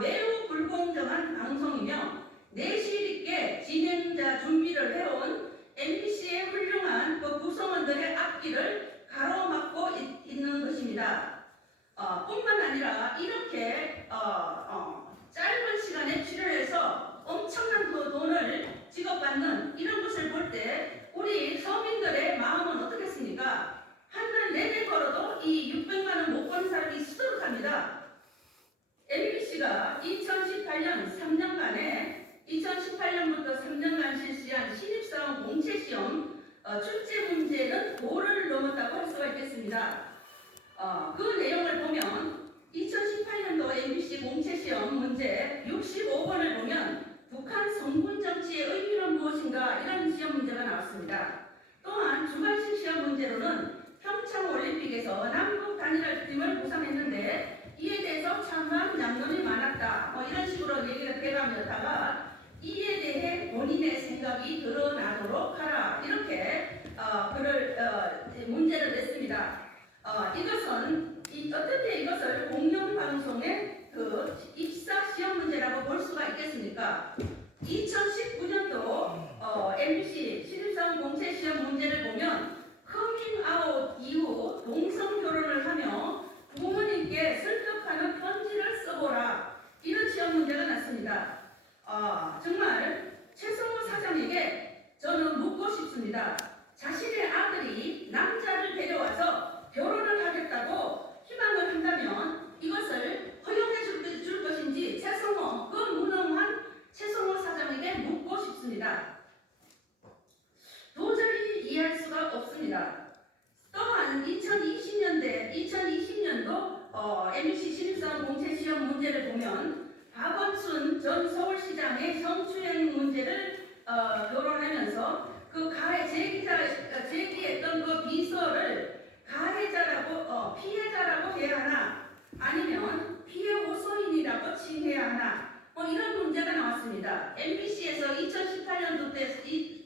매우 불공정한 방송이며 내실 있게 진행자 준비를 해온 MBC의 훌륭한 그 구성원들의 앞길을 가로막고 있, 있는 것입니다. 어, 뿐만 아니라 1점 어, 출제 문제는 5를 넘었다고 할 수가 있겠습니다. 어, 그 내용을 보면 2018년도 MBC 공채 시험 문제 65번을 보면 북한 성군 정치의 의미는 무엇인가 이런 시험 문제가 나왔습니다. 또한 주관식 시험 문제로는 평창 올림픽에서 남북 단일화 팀을 구상했는데 이에 대해서 참만 양론이 많았다. 뭐 이런 식으로 얘기가 돼가면다가 이에 대해 본인의 생각이 드러나도록 하라. 이렇게 어, 글을 어, 문제를 냈습니다. 어, 이것은 이, 어떻게 이것을 공영 방송의 그 입사 시험 문제라고 볼 수가 있겠습니까? 2019년도 어, MBC 신입사원 공채 시험 문제를 보면 커밍아웃 이후 동성 결혼을 하며 부모님께 설득하는 편지를 써보라 이런 시험 문제가 났습니다. 아, 정말 최성호 사장에게 저는 묻고 싶습니다. 자신의 아들이 남자를 데려와서 결혼을 하겠다고 희망을 한다면 이것을 허용해 줄, 줄 것인지 최성호 그 무능한 최성호 사장에게 묻고 싶습니다. 도저히 이해할 수가 없습니다. 또한 2020년대 2020년도 어, MBC 신입사원 공채 시험 문제를 보면 박원순 전 서울시장의 성추행 문제를 어, 결혼하면서 그 가해 제기자 어, 제기했던 그 비서를 가해자라고 어, 피해자라고 해야 하나 아니면 피해 호소인이라고 칭해야 하나 뭐 이런 문제가 나왔습니다. MBC에서 2018년도 때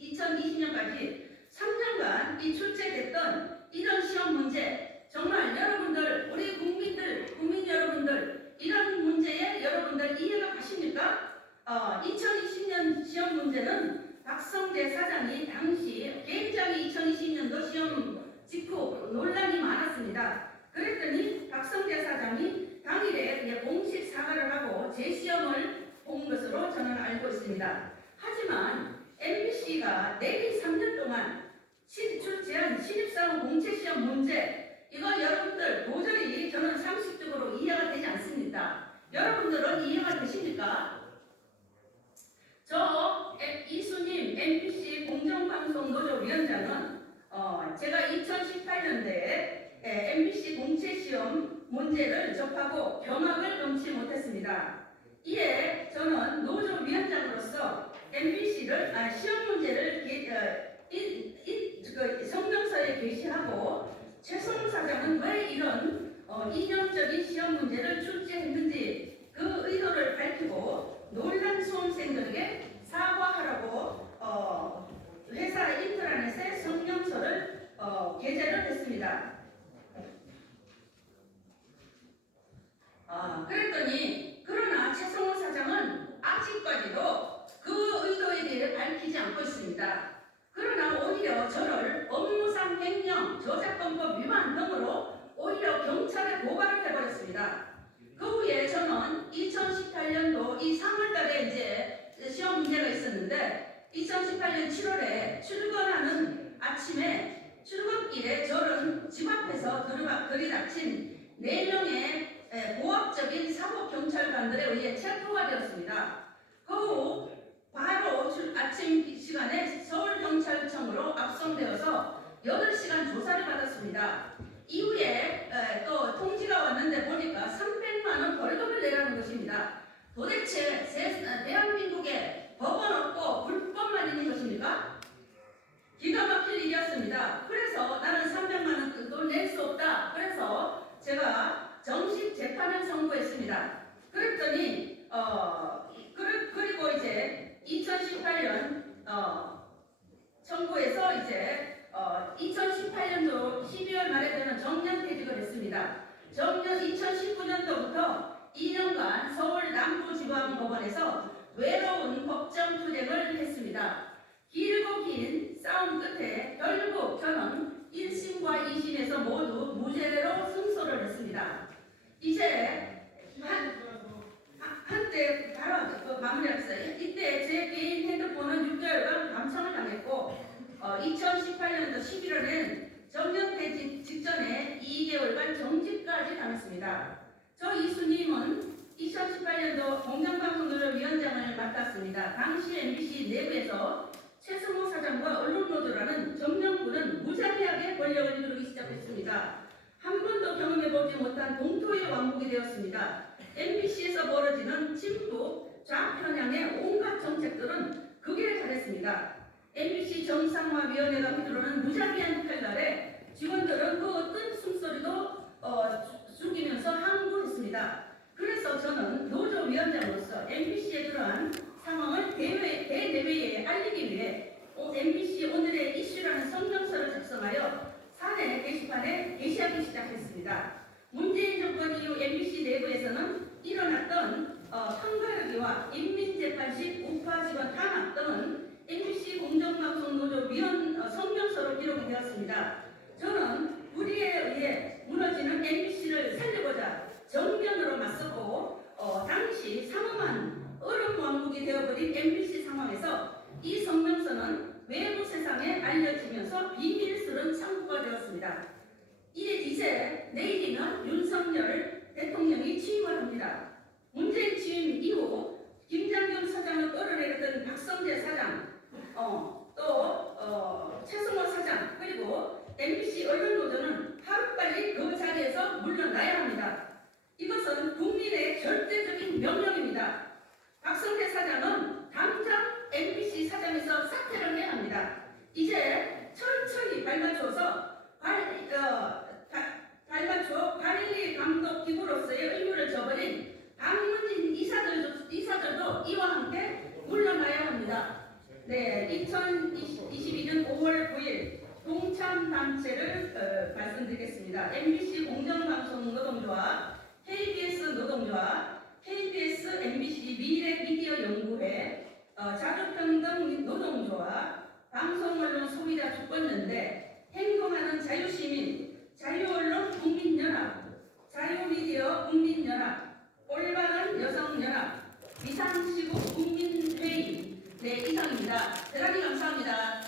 2020년까지 3년간 이 출제됐던 이런 시험 문제 정말 여러분들 우리 국민들 국민 여러분들 이런 문제에 여러분들 이해가 가십니까? 어, 2020년 시험 문제는 박성재 사장이 당시 굉장히 2020년도 시험 직후 논란이 많았습니다. 그랬더니 박성재 사장이 당일에 그냥 공식 사과를 하고 재시험을 본 것으로 저는 알고 있습니다. 하지만 MBC가 내리 3년 동안 신- 출제한 신입사원 공채 시험 문제 이거 여러분들 도저히 저는 상식적으로 이해가 되지 않습니다. 여러분들은 이해가 되십니까? 저 에- 이수님 MBC 공정방송 노조 위원장은 어, 제가 2018년대에 MBC 공채 시험 문제를 접하고 경악을 금치 못했습니다. 이에 저는 노조 위원장으로서 MBC를 아, 시험 문제를 게, 어, 인, 인, 그 게시하고 최성우 사장은 왜 이런 어, 이념적인 시험 문제를 출제했는지 그 의도를 밝히고 논란 수험생들에게 사과하라고 어, 회사 인트라넷에 성명서를 어, 게재를 했습니다. 아, 그랬더니 그러나 최성호 사장은 아직까지도 그 의도에 대해 밝히지 않고 있습니다. 그러나 오히려 저를 저작권법 위반 등으로 오히려 경찰에 고발을 해버렸습니다. 그 후에 저는 2018년도 이 3월달에 이제 시험 문제가 있었는데 2018년 7월에 출근하는 아침에 출근길에 저는 집 앞에서 들이닥- 들이닥친 4명의 고압적인 사법 경찰관들에 의해 체포가 되었습니다. 그 후 바로 출- 아침 시간에 서울경찰청으로 압송되어서 8시간 조사를 받았습니다. 이후에 에, 또 통지가 왔는데 보니까 300만 원 벌금을 내라는 것입니다. 도대체 세- 어, 대한민국에 법원 없고 불법만 있는 것입니까? 기가 막힐 일이었습니다. 그래서 나는 300만 원 돈 낼 수 없다. 그래서 제가 정식 재판을 선고했습니다. 그랬더니 어 그, 그리고 이제 2018년 어 청구해서 이제 어, 2018년도 12월 말에 되는 정년 퇴직을 했습니다. 정년 2019년도부터 2년간 서울 남부지방법원에서 외로운 법정 투쟁을 했습니다. 길고 긴 싸움 끝에 결국 저는 1심과 2심에서 모두 무죄로 승소를 했습니다. 이제 한, 한때 바로 그 마무리합시다. 이때 제 개인 핸드폰은 6개월간 어, 2018년도 11월엔 정년 퇴직 직전에 2개월간 정직까지 당했습니다. 저 이수님은 2018년도 공정방송노조위원장을 맡았습니다. 당시 MBC 내부에서 최승호 사장과 언론노조라는 정령군은 무자비하게 권력을 이루기 시작했습니다. 한 번도 경험해보지 못한 공토의 왕국이 되었습니다. MBC에서 벌어지는 친북, 좌편향의 온갖 정책들은 극에 잘했습니다. MBC 정상화 위원회가 휘두르는 무자비한 칼날에 직원들은 그 어떤 숨소리도 어, 주- 죽이면서 항구했습니다. 그래서 저는 노조 위원장으로서 MBC의 그러한 상황을 대외, 대내외에 알리기 위해 어, MBC 오늘의 이슈라는 성명서를 작성하여 사내 게시판에 게시하기 시작했습니다. 문재인 정권 이후 MBC 내부에서는 일어났던 어, 편가르기와 인민재판식 우파 직원 탄압 등은 MBC 공정방송노조 위원 어, 성명서로 기록이 되었습니다. 저는 우리에 의해 무너지는 MBC를 살리고자 정면으로 맞섰고 어, 당시 삼엄한 얼음 왕국이 되어버린 MBC 상황에서 이 성명서는 외부 세상에 알려지면서 비밀스러운 창구가 되었습니다. 이제 내일이면 윤석열 대통령이 취임을 합니다. 문재인 취임 이후 김장겸 사장을 끌어내렸던 박성재 사장, 어, 또 어, 최승호 사장 그리고 MBC 언론노조는 하루빨리 그 자리에서 물러나야 합니다. 이것은 노동조합, KBS 노동조합, KBS MBC 미래미디어 연구회, 어, 자급평등 노동조합, 방송언론 소비자 주권연대, 행동하는 자유시민, 자유언론 국민연합, 자유미디어 국민연합, 올바른 여성연합, 비상시국 국민회의. 네, 이상입니다. 대단히 감사합니다.